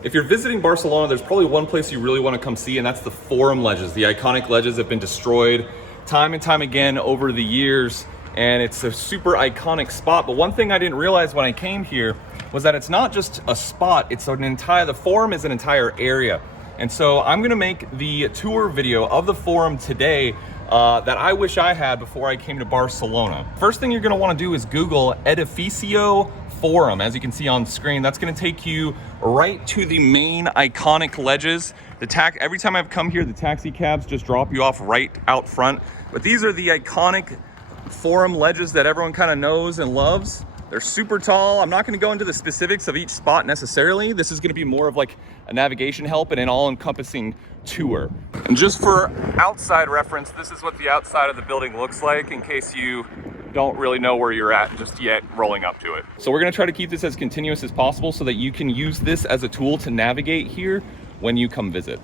If you're visiting Barcelona, there's probably one place you really want to come see, and that's the Forum ledges. The iconic ledges have been destroyed time and time again over the years, and it's a super iconic spot. But one thing I didn't realize when I came here was that it's not just a spot, it's an entire, the Forum is an entire area. And so I'm gonna make the tour video of the Forum today that I wish I had before I came to Barcelona. First thing you're gonna wanna do is Google Edificio Forum. As you can see on screen, that's gonna take you right to the main iconic ledges. Every time I've come here, the taxi cabs just drop you off right out front. But these are the iconic Forum ledges that everyone kind of knows and loves. They're super tall. I'm not gonna go into the specifics of each spot necessarily. This is gonna be more of like a navigation help and an all-encompassing tour. And just for outside reference, this is what the outside of the building looks like in case you don't really know where you're at just yet rolling up to it. So we're gonna try to keep this as continuous as possible so that you can use this as a tool to navigate here when you come visit.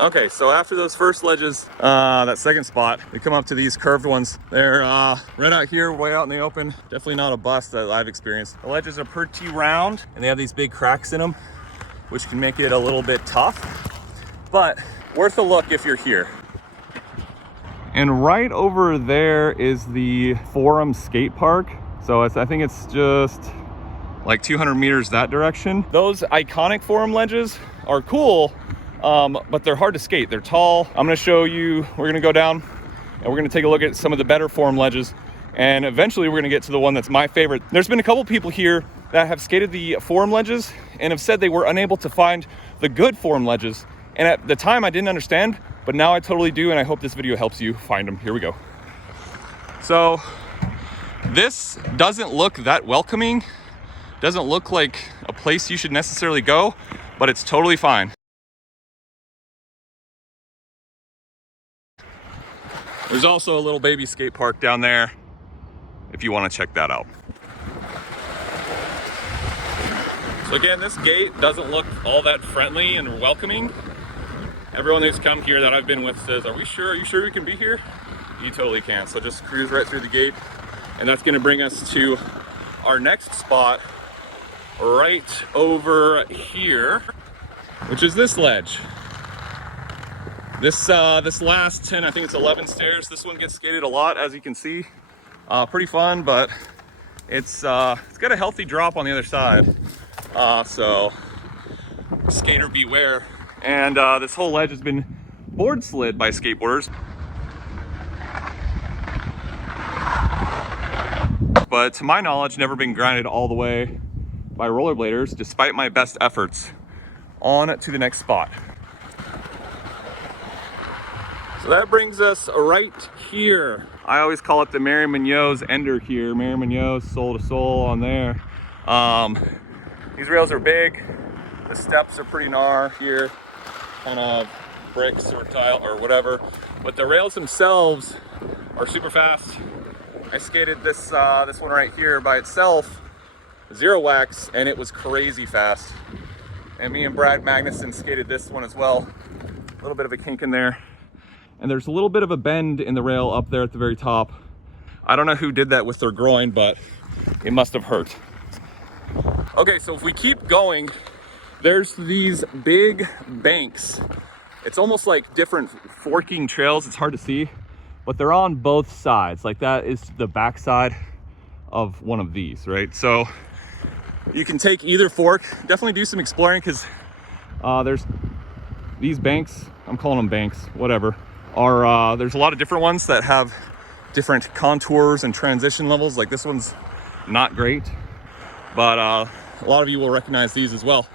Okay, so after those first ledges, that second spot, we come up to these curved ones. They're right out here, way out in the open. Definitely not a bust that I've experienced. The ledges are pretty round and they have these big cracks in them, which can make it a little bit tough, but worth a look if you're here. And right over there is the Forum skate park. So I think it's just like 200 meters that direction. Those iconic Forum ledges are cool, but they're hard to skate. They're tall. I'm gonna show you, we're gonna go down and we're gonna take a look at some of the better Forum ledges. And eventually we're gonna get to the one that's my favorite. There's been a couple people here that have skated the Forum ledges and have said they were unable to find the good Forum ledges. And at the time I didn't understand, but now I totally do. And I hope this video helps you find them. Here we go. So this doesn't look that welcoming. Doesn't look like a place you should necessarily go, but it's totally fine. There's also a little baby skate park down there if you want to check that out. So again, this gate doesn't look all that friendly and welcoming. Everyone who's come here that I've been with says, are you sure we can be here? You totally can. So just cruise right through the gate. And that's going to bring us to our next spot right over here, which is this ledge. This last 10, I think it's 11 stairs. This one gets skated a lot, as you can see. Pretty fun, but it's got a healthy drop on the other side. So skater beware. And this whole ledge has been board slid by skateboarders. But to my knowledge, never been grinded all the way by rollerbladers, despite my best efforts. On to the next spot. So that brings us right here. I always call it the Mary Munoz ender here. Mary Munoz, soul to soul on there. These rails are big. The steps are pretty gnar here. Kind of bricks or tile or whatever. But the rails themselves are super fast. I skated this one right here by itself, zero wax, and it was crazy fast. And me and Brad Magnuson skated this one as well. A little bit of a kink in there. And there's a little bit of a bend in the rail up there at the very top. I don't know who did that with their groin, but it must have hurt. Okay, so if we keep going, there's these big banks. It's almost like different forking trails. It's hard to see, but they're on both sides. Like that is the back side of one of these, right? So you can take either fork. Definitely do some exploring because there's these banks, I'm calling them banks, whatever. There's a lot of different ones that have different contours and transition levels. Like this one's not great, but a lot of you will recognize these as well.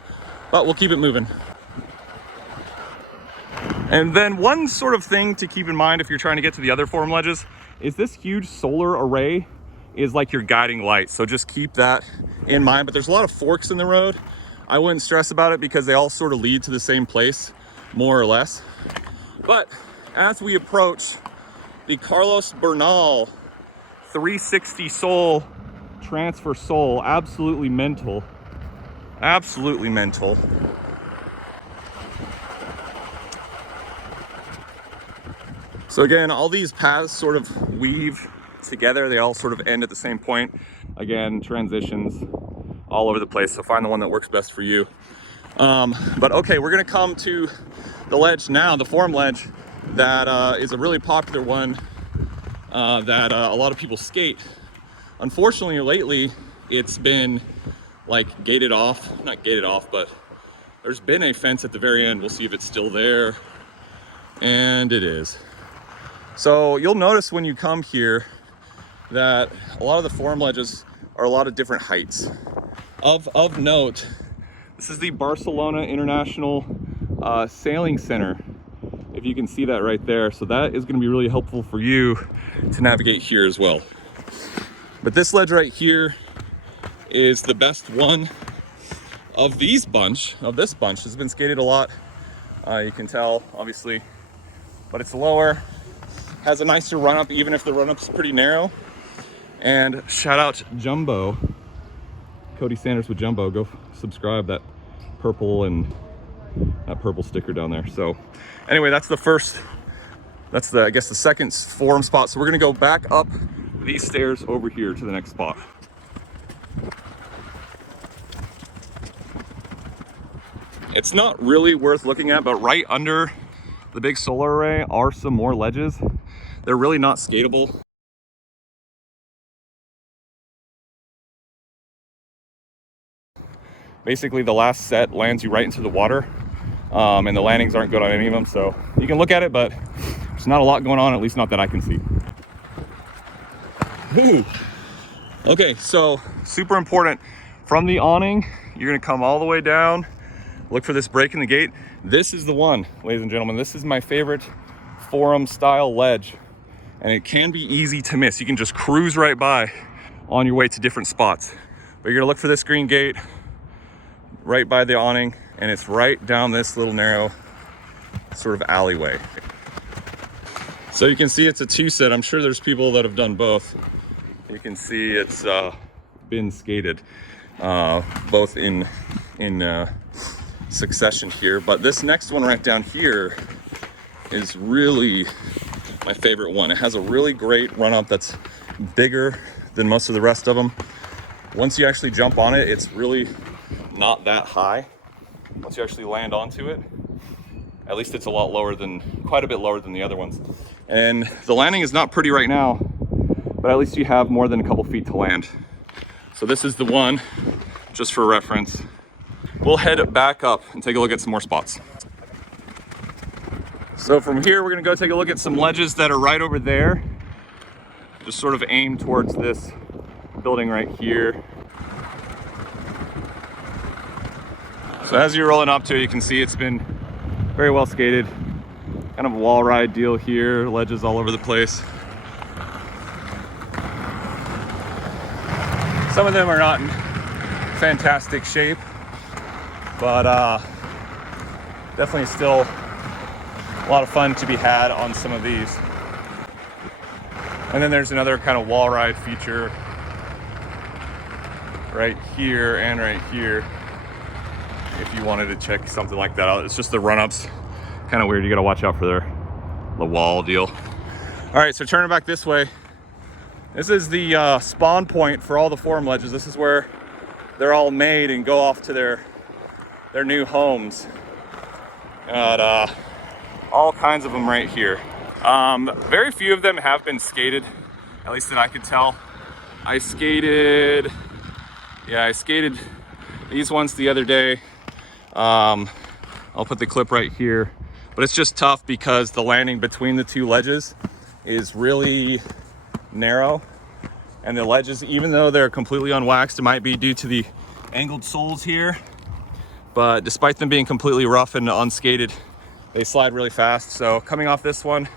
But we'll keep it moving. And then one sort of thing to keep in mind if you're trying to get to the other Forum ledges is this huge solar array is like your guiding light. So just keep that in mind. But there's a lot of forks in the road. I wouldn't stress about it because they all sort of lead to the same place, more or less. But as we approach the Carlos Bernal 360 sole, transfer sole, absolutely mental. Absolutely mental. So again, all these paths sort of weave together. They all sort of end at the same point. Again, transitions all over the place. So find the one that works best for you. But okay, we're gonna come to the ledge now, the forum ledge, that is a really popular one that a lot of people skate. Unfortunately, lately, it's been like gated off, not gated off, but there's been a fence at the very end. We'll see if it's still there. And it is. So you'll notice when you come here that a lot of the forum ledges are a lot of different heights. Of note, this is the Barcelona International Sailing Center, if you can see that right there. So that is going to be really helpful for you to navigate here as well. But this ledge right here is the best one of this bunch. Has been skated a lot. You can tell, obviously, but it's lower, has a nicer run up, even if the run up's pretty narrow. And shout out Jumbo, Cody Sanders with Jumbo. Go subscribe, that purple and that purple sticker down there. So anyway, that's the first, that's the, I guess the second forum spot. So we're gonna go back up these stairs over here to the next spot. It's not really worth looking at, but right under the big solar array are some more ledges. They're really not skatable. Basically, the last set lands you right into the water, and the landings aren't good on any of them. So you can look at it, but there's not a lot going on, at least not that I can see. Ooh. Okay, so super important. From the awning, you're gonna come all the way down, look for this break in the gate. This is the one, ladies and gentlemen. This is my favorite forum style ledge, and it can be easy to miss. You can just cruise right by on your way to different spots. But you're gonna look for this green gate right by the awning, and it's right down this little narrow sort of alleyway. So you can see it's a two set. I'm sure there's people that have done both. You can see it's been skated both in succession here, but this next one right down here is really my favorite one. It has a really great run up that's bigger than most of the rest of them. Once you actually jump on it, it's really not that high. Once you actually land onto it, at least it's a lot lower than, quite a bit lower than the other ones. And the landing is not pretty right now, but at least you have more than a couple feet to land. So this is the one, just for reference. We'll head back up and take a look at some more spots. So from here, we're gonna go take a look at some ledges that are right over there. Just sort of aim towards this building right here. So as you're rolling up to it, you can see it's been very well skated. Kind of a wall ride deal here, ledges all over the place. Some of them are not in fantastic shape, but definitely still a lot of fun to be had on some of these. And then there's another kind of wall ride feature right here and right here, if you wanted to check something like that out. It's just the run-ups, kind of weird. You gotta watch out for the wall deal. All right, so turning back this way, this is the spawn point for all the forum ledges. This is where they're all made and go off to their new homes. Got all kinds of them right here. Very few of them have been skated, at least that I could tell. I skated these ones the other day. I'll put the clip right here, but it's just tough because the landing between the two ledges is really narrow, and the ledges, even though they're completely unwaxed, it might be due to the angled soles here, but despite them being completely rough and unskated, they slide really fast. So coming off this one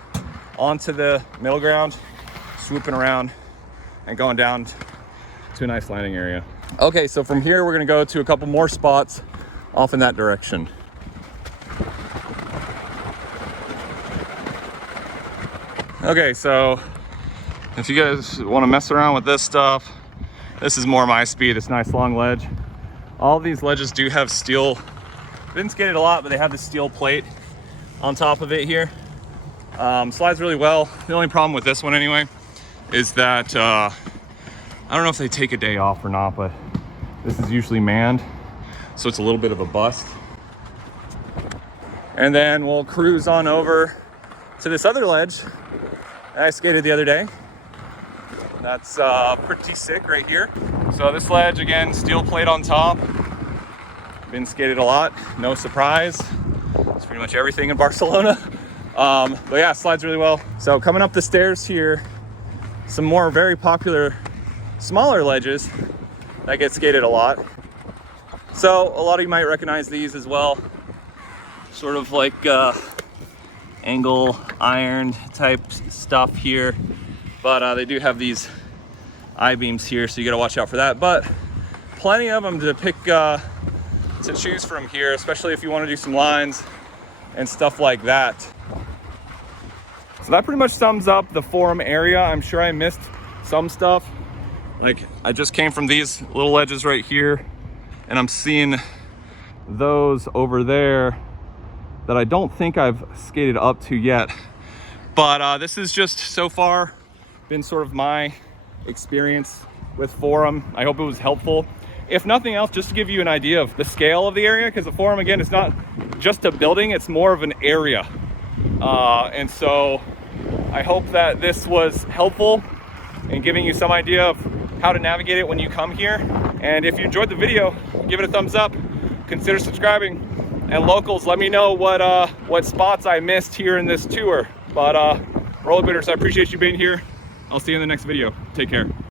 onto the middle ground, swooping around and going down to a nice landing area. Okay, so from here we're gonna go to a couple more spots off in that direction. Okay, so If you guys want to mess around with this stuff, this is more my speed. It's a nice long ledge. All these ledges do have steel. Didn't skate it a lot, but they have the steel plate on top of it here. Slides really well. The only problem with this one anyway is that I don't know if they take a day off or not, but this is usually manned, so it's a little bit of a bust. And then we'll cruise on over to this other ledge that I skated the other day. That's pretty sick right here. So this ledge, again, steel plate on top. Been skated a lot, no surprise. It's pretty much everything in Barcelona. But yeah, slides really well. So coming up the stairs here, some more very popular smaller ledges that get skated a lot. So a lot of you might recognize these as well. Sort of like angle iron type stuff here. But they do have these I-beams here, so you gotta watch out for that. But plenty of them to pick, to choose from here, especially if you wanna do some lines and stuff like that. So that pretty much sums up the forum area. I'm sure I missed some stuff. Like, I just came from these little ledges right here, and I'm seeing those over there that I don't think I've skated up to yet. But this is just so far been sort of my experience with forum. I hope it was helpful. If nothing else, just to give you an idea of the scale of the area, because the forum, again, it's not just a building, it's more of an area. And so I hope that this was helpful in giving you some idea of how to navigate it when you come here. And if you enjoyed the video, give it a thumbs up, consider subscribing. And locals, let me know what spots I missed here in this tour. But rollerbladers, I appreciate you being here. I'll see you in the next video. Take care.